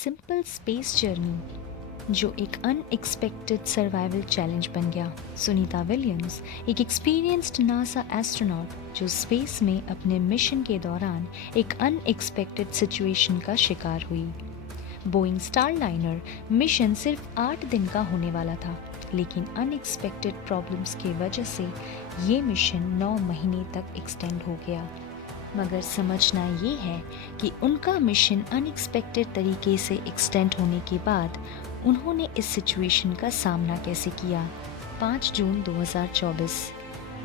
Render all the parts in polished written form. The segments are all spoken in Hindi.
सिंपल स्पेस जर्नी जो एक अनएक्सपेक्टेड सर्वाइवल चैलेंज बन गया। सुनीता विलियम्स एक एक्सपीरियंस्ड नासा एस्ट्रोनॉट जो स्पेस में अपने मिशन के दौरान एक अनएक्सपेक्टेड सिचुएशन का शिकार हुई। बोइंग स्टारलाइनर मिशन सिर्फ 8 दिन का होने वाला था, लेकिन अनएक्सपेक्टेड प्रॉब्लम्स की वजह से ये मिशन 9 महीने तक एक्सटेंड हो गया। मगर समझना ये है कि उनका मिशन अनएक्सपेक्टेड तरीके से एक्सटेंड होने के बाद उन्होंने इस सिचुएशन का सामना कैसे किया। 5 जून 2024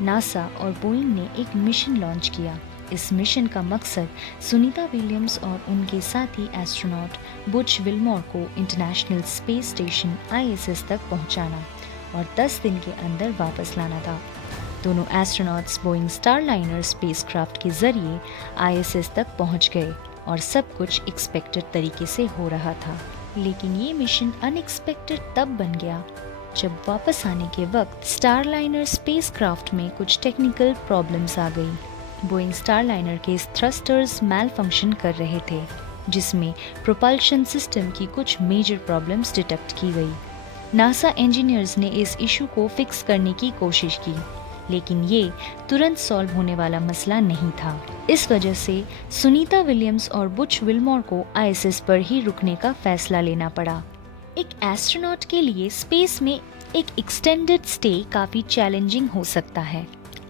नासा और बोइंग ने एक मिशन लॉन्च किया। इस मिशन का मकसद सुनीता विलियम्स और उनके साथी एस्ट्रोनॉट बुच विल्मोर को इंटरनेशनल स्पेस स्टेशन ISS तक पहुंचाना और 10 दिन के अंदर वापस लाना था। दोनों एस्ट्रोनॉट्स बोइंग स्टारलाइनर स्पेसक्राफ्ट के जरिए ISS तक पहुंच गए और सब कुछ एक्सपेक्टेड तरीके से हो रहा था। लेकिन ये मिशन अनएक्सपेक्टेड तब बन गया जब वापस आने के वक्त स्टारलाइनर स्पेसक्राफ्ट में कुछ टेक्निकल प्रॉब्लम्स आ गई। बोइंग स्टारलाइनर के थ्रस्टर्स मैल फंक्शन कर रहे थे, जिसमें प्रोपल्शन सिस्टम की कुछ मेजर प्रॉब्लम्स डिटेक्ट की गई। नासा इंजीनियर्स ने इस इशू को फिक्स करने की कोशिश की, लेकिन ये तुरंत सॉल्व होने वाला मसला नहीं था। इस वजह से सुनीता विलियम्स और बुच विल्मोर को ISS पर ही रुकने का फैसला लेना पड़ा। एक एस्ट्रोनॉट के लिए स्पेस में एक एक्सटेंडेड स्टे काफ़ी चैलेंजिंग हो सकता है।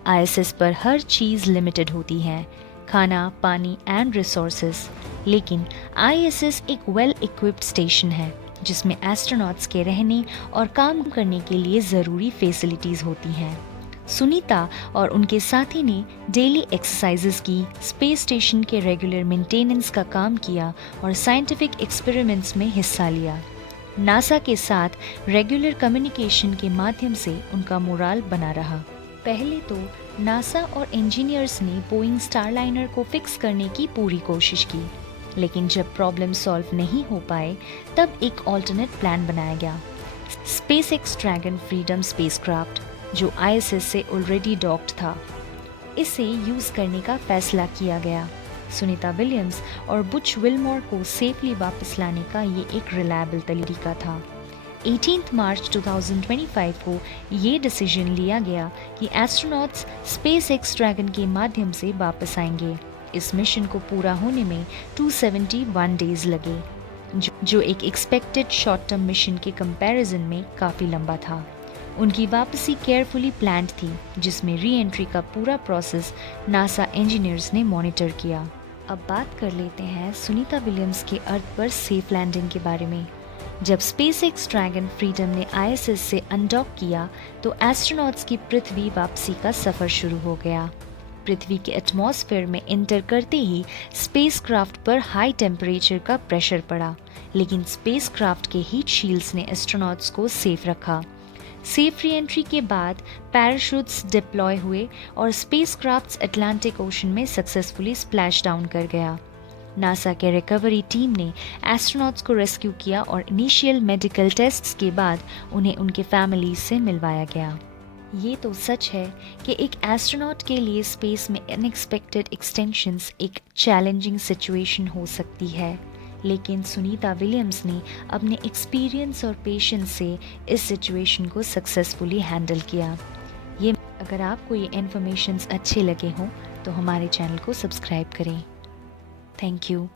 ISS पर हर चीज़ लिमिटेड होती है, खाना, पानी एंड रिसोर्सेज। लेकिन ISS एक वेल इक्विप्ड स्टेशन है जिसमें एस्ट्रोनॉट्स के रहने और काम करने के लिए ज़रूरी फैसिलिटीज़ होती हैं। सुनीता और उनके साथी ने डेली एक्सरसाइजेस की, स्पेस स्टेशन के रेगुलर मेंटेनेंस का काम किया और साइंटिफिक एक्सपेरिमेंट्स में हिस्सा लिया। नासा के साथ रेगुलर कम्युनिकेशन के माध्यम से उनका मोराल बना रहा। पहले तो नासा और इंजीनियर्स ने बोइंग स्टारलाइनर को फिक्स करने की पूरी कोशिश की, लेकिन जब प्रॉब्लम सॉल्व नहीं हो पाए तब एक ऑल्टरनेट प्लान बनाया गया। स्पेसएक्स ड्रैगन फ्रीडम स्पेसक्राफ्ट जो ISS से ऑलरेडी डॉक्ड था, इसे यूज़ करने का फैसला किया गया। सुनीता विलियम्स और बुच विल्मोर को सेफली वापस लाने का ये एक रिलायबल तरीका था। 18 मार्च 2025 को ये डिसीजन लिया गया कि एस्ट्रोनॉट्स स्पेसएक्स ड्रैगन के माध्यम से वापस आएंगे। इस मिशन को पूरा होने में 271 डेज लगे, जो एक एक्सपेक्टेड शॉर्ट टर्म मिशन के कंपैरिजन में काफ़ी लंबा था। उनकी वापसी केयरफुली प्लान्ड थी, जिसमें री एंट्री का पूरा प्रोसेस नासा इंजीनियर्स ने मॉनिटर किया। अब बात कर लेते हैं सुनीता विलियम्स के अर्थ पर सेफ लैंडिंग के बारे में। जब स्पेसएक्स ड्रैगन फ्रीडम ने ISS से अनडॉक किया तो एस्ट्रोनॉट्स की पृथ्वी वापसी का सफ़र शुरू हो गया। पृथ्वी के एटमॉस्फेयर में एंटर करते ही स्पेसक्राफ्ट पर हाई टेम्परेचर का प्रेशर पड़ा, लेकिन स्पेसक्राफ्ट के हीट शील्ड्स ने एस्ट्रोनॉट्स को सेफ रखा। सेफ री एंट्री के बाद पैराशूट्स डिप्लॉय हुए और स्पेसक्राफ्ट अटलांटिक ओशन में सक्सेसफुली स्प्लैश डाउन कर गया। नासा के रिकवरी टीम ने एस्ट्रोनॉट्स को रेस्क्यू किया और इनिशियल मेडिकल टेस्ट्स के बाद उन्हें उनके फैमिलीज से मिलवाया गया। ये तो सच है कि एक एस्ट्रोनॉट के लिए स्पेस में अनएक्सपेक्टेड एक्सटेंशंस एक चैलेंजिंग सिचुएशन हो सकती है, लेकिन सुनीता विलियम्स ने अपने एक्सपीरियंस और पेशेंस से इस सिचुएशन को सक्सेसफुली हैंडल किया। अगर आपको ये इन्फॉर्मेशंस अच्छे लगे हों तो हमारे चैनल को सब्सक्राइब करें। Thank you.